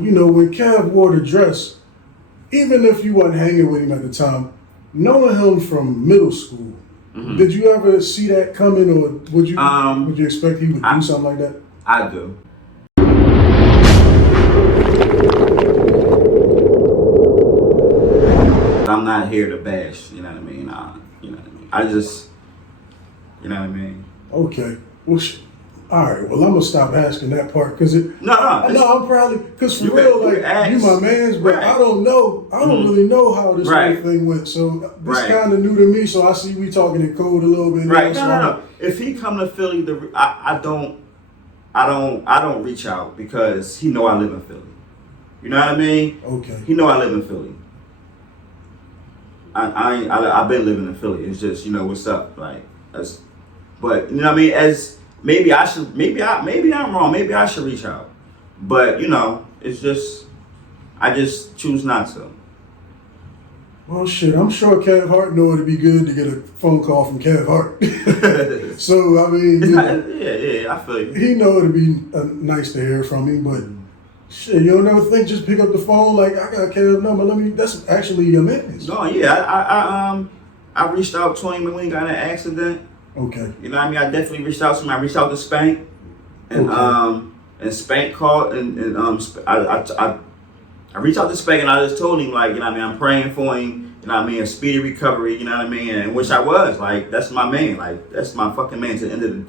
You know, when Kev wore the dress, even if you wasn't hanging with him at the time, knowing him from middle school, did you ever see that coming, or would you expect he would do something like that? I do. I'm not here to bash, you know what I mean? You know what I mean? I just, you know what I mean? Okay. Well, all right. Well, I'm gonna stop asking that part because No, I'm probably because for real, like you my man's, but right. I don't know. I don't really know how this whole thing went. So this kind of new to me. So I see we talking in code a little bit. Right. No. If he come to Philly, I don't reach out because he know I live in Philly. You know what I mean? Okay. He know I live in Philly. I've been living in Philly. It's just, you know, what's up, like, but you know what I mean. As maybe I'm wrong. Maybe I should reach out, but you know, it's just I just choose not to. Well, shit, I'm sure Kev Hart know it'd be good to get a phone call from Kev Hart. So I mean, yeah, I feel you. He know it'd be nice to hear from him, but. Shit, you don't ever think just pick up the phone like I got Kev's number. That's actually your business. No, yeah, I reached out to him when he got in an accident. Okay. You know what I mean? I definitely reached out to him. I reached out to Spank, and and Spank called and I reached out to Spank and I just told him, like, you know what I mean, I'm praying for him. You know what I mean, a speedy recovery. You know what I mean, and which I was, like, that's my man. Like, that's my fucking man to the end of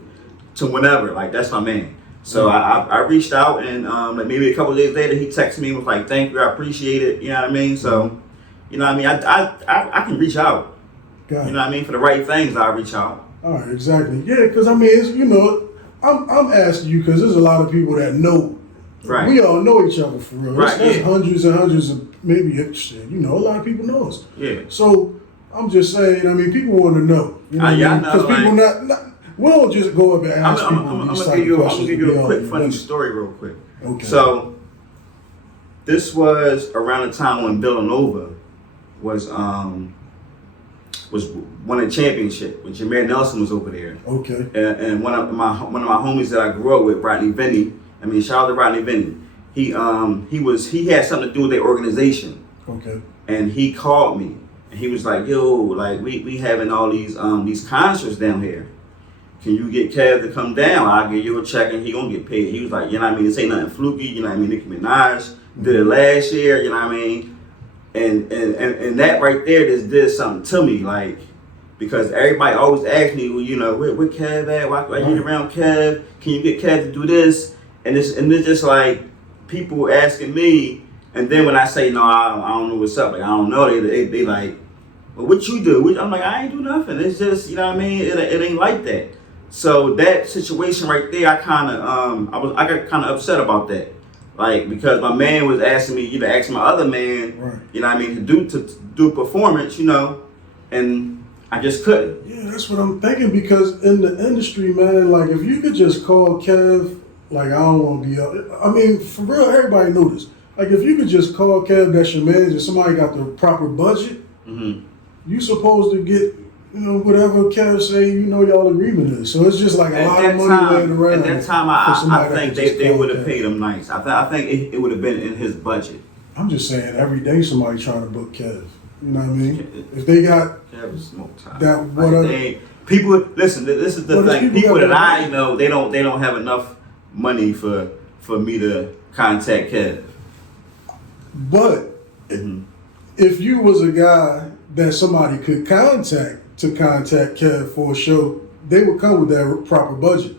to whenever. Like, that's my man. So I reached out and like maybe a couple of days later he texted me and was like, "Thank you, I appreciate it." You know what I mean? So, you know what I mean? I can reach out. You know what I mean? For the right things, I reach out. All right, exactly. Yeah, because I mean, it's, you know, I'm asking you because there's a lot of people that know. Right. We all know each other for real. Right. There's hundreds and hundreds of maybe shit. You know, a lot of people know us. Yeah. So I'm just saying. I mean, people want to know. You know, because people not. We don't just go up and ask people these type of questions. I'm gonna give you a quick funny story real quick. Okay. So this was around the time when Villanova was won a championship when Jameer Nelson was over there. Okay. And one of my homies that I grew up with, Rodney Vinny. I mean, shout out to Rodney Vinny. He had something to do with their organization. Okay. And he called me and he was like, "Yo, like we having all these concerts down here. Can you get Kev to come down? I'll give you a check and he gonna get paid." He was like, you know what I mean? This ain't nothing fluky. You know what I mean? Nicki Minaj did it last year. You know what I mean? And that right there just did something to me, like, because everybody always asks me, well, you know, where Kev at? Why you get around Kev? Can you get Kev to do this? And it's just like people asking me, and then when I say no, I don't know what's up. Like, I don't know. They like, well, what you do? I'm like, I ain't do nothing. It's just, you know what I mean? It ain't like that. So that situation right there, I got kind of upset about that, like, because my man was asking me, you know, asking my other man, right, you know what I mean, to do performance, you know, and I just couldn't. Yeah, that's what I'm thinking, because in the industry, man, like, if you could just call Kev, like, I don't want to be up. I mean, for real, everybody know this. Like, if you could just call Kev, that's your manager, somebody got the proper budget, you supposed to get, you know, whatever Kev say, you know, y'all agreement is. So it's just like a lot of money laying around. At that time, I think they would have paid him nice. I think it would have been in his budget. I'm just saying, every day somebody trying to book Kev. You know what I mean? If they got that, whatever. People, listen, this is the thing. People that I know, they don't have enough money for me to contact Kev. But if you was a guy that somebody could contact Kev for a show, they would come with that proper budget.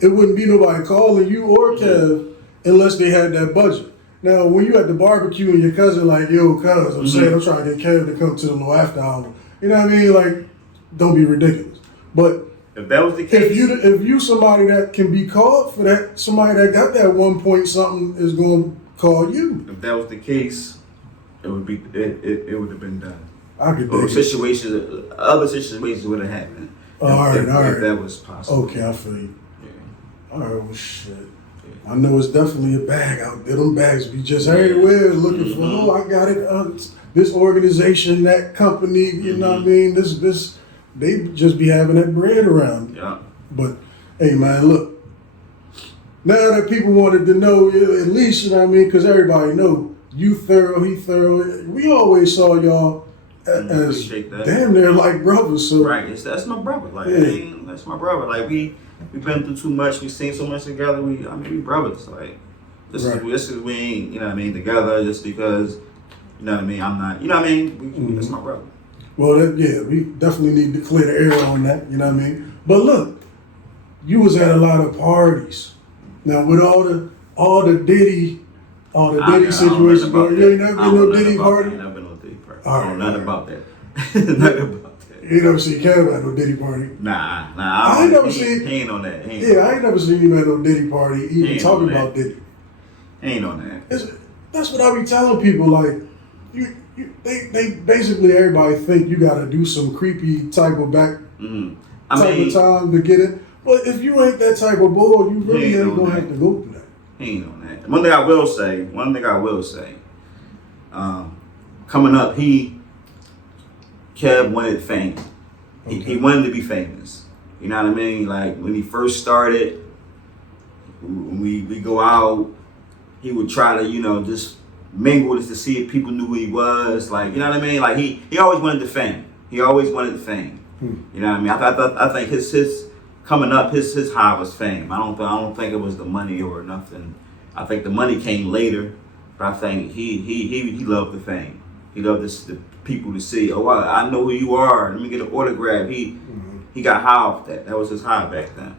It wouldn't be nobody calling you or Kev unless they had that budget. Now, when you at the barbecue and your cousin like, yo, cuz, I'm saying I'm trying to get Kev to come to the little after hour. You know what I mean? Like, don't be ridiculous. But if that was the case, if you somebody that can be called for that, somebody that got that 1 point something is going to call you. If that was the case, it would have been done. I could other situations would have happened. All right. If that was possible. Okay, I feel you. Yeah. All right, well, shit. Yeah. I know it's definitely a bag out there. Them bags be just everywhere looking for, oh, I got it. This organization, that company, you know what I mean? This, they just be having that bread around. Yeah. But, hey, man, look. Now that people wanted to know, at least, you know what I mean, because everybody know you thorough, he thorough. We always saw y'all as damn near like brothers. So right, that's my brother. Like, that's my brother. Like we've been through too much. We've seen so much together. We brothers. Like this is we ain't, you know what I mean, together just because, you know what I mean. I'm not, you know what I mean. That's my brother. Well, we definitely need to clear the air on that. You know what I mean. But look, you was at a lot of parties. Now with all the Diddy situation going, you ain't never been no Diddy party. I ain't never been no Diddy party. All right, nothing about that. Nothing about that. You ain't never seen Kev at no Diddy party. Nah. I ain't never seen. He ain't on that. I ain't never seen him at no Diddy party. Even talking about Diddy. Ain't on that. That's what I be telling people. Like, they basically everybody think you got to do some creepy type of of time to get it. But if you ain't that type of boy, you really ain't gonna have to go through that. He ain't on that. One thing I will say, coming up, Kev wanted fame. Okay. He wanted to be famous. You know what I mean? Like when he first started, when we go out, he would try to, just mingle just to see if people knew who he was. Like, you know what I mean? Like he always wanted the fame. He always wanted the fame. You know what I mean? I think his coming up, his high was fame. I don't think it was the money or nothing. I think the money came later, but I think he loved the fame. He loved the people to see. Oh, I know who you are. Let me get an autograph. He got high off that. That was his high back then.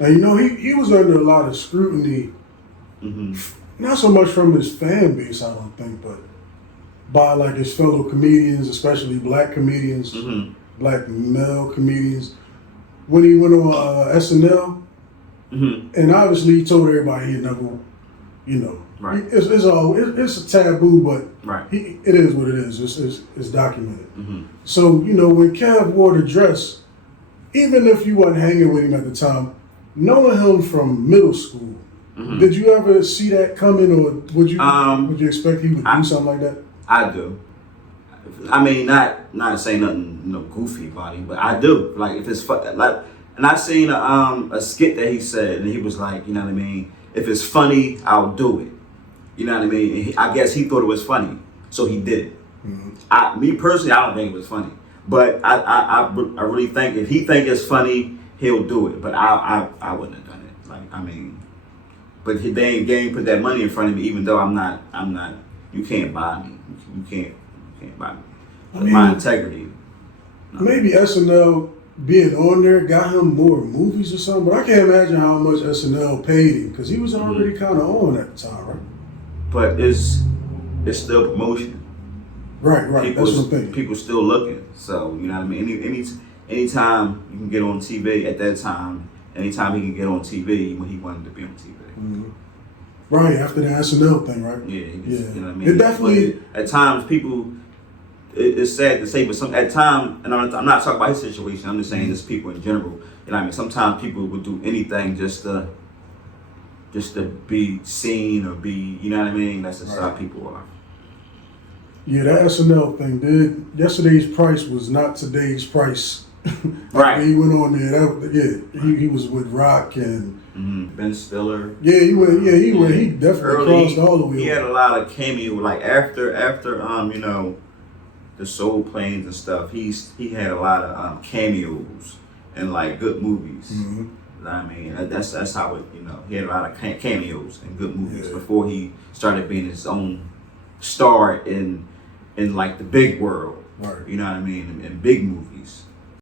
Now he was under a lot of scrutiny. Not so much from his fan base, I don't think, but by like his fellow comedians, especially black comedians, black male comedians. When he went on SNL, and obviously he told everybody he never, right. It's a taboo, but right. It is what it is. It's documented. So when Kev wore the dress, even if you wasn't hanging with him at the time, knowing him from middle school, did you ever see that coming, or would you expect he would do something like that? I do. I mean, not saying nothing goofy about him, but I do. Like if it's like, and I seen a skit that he said, and he was like, you know what I mean. If it's funny, I'll do it. You know what I mean. And I guess he thought it was funny, so he did it. Me personally, I don't think it was funny, but I really think if he think it's funny, he'll do it. But I wouldn't have done it. Like I mean, but they ain't put that money in front of me, even though I'm not. You can't buy me. You can't buy me. I mean, my integrity. No. Maybe SNL being on there got him more movies or something, but I can't imagine how much SNL paid him because he was already kind of on at the time, right? But it's still promotion. Right. That's what I'm thinking. People still looking, so you know what I mean. Anytime you can get on TV at that time, anytime he can get on TV when he wanted to be on TV. Right, after the SNL thing, right? Yeah. You know what I mean? It definitely. But at times, people, it's sad to say, but at times, and I'm not talking about his situation, I'm just saying just people in general. You know what I mean? Sometimes people would do anything just to be seen or be, you know what I mean? That's just how people are. Yeah, that SNL thing, dude. Yesterday's price was not today's price. Right. He went on there. He was with Rock and Ben Stiller. Yeah, he went. He definitely crossed all the way. He had a lot of cameo. Like after the Soul Planes and stuff. He had a lot of cameos in like good movies. I mean, that's how it. He had a lot of cameos in good movies before he started being his own star in like the big world. Right. You know what I mean? In big movies.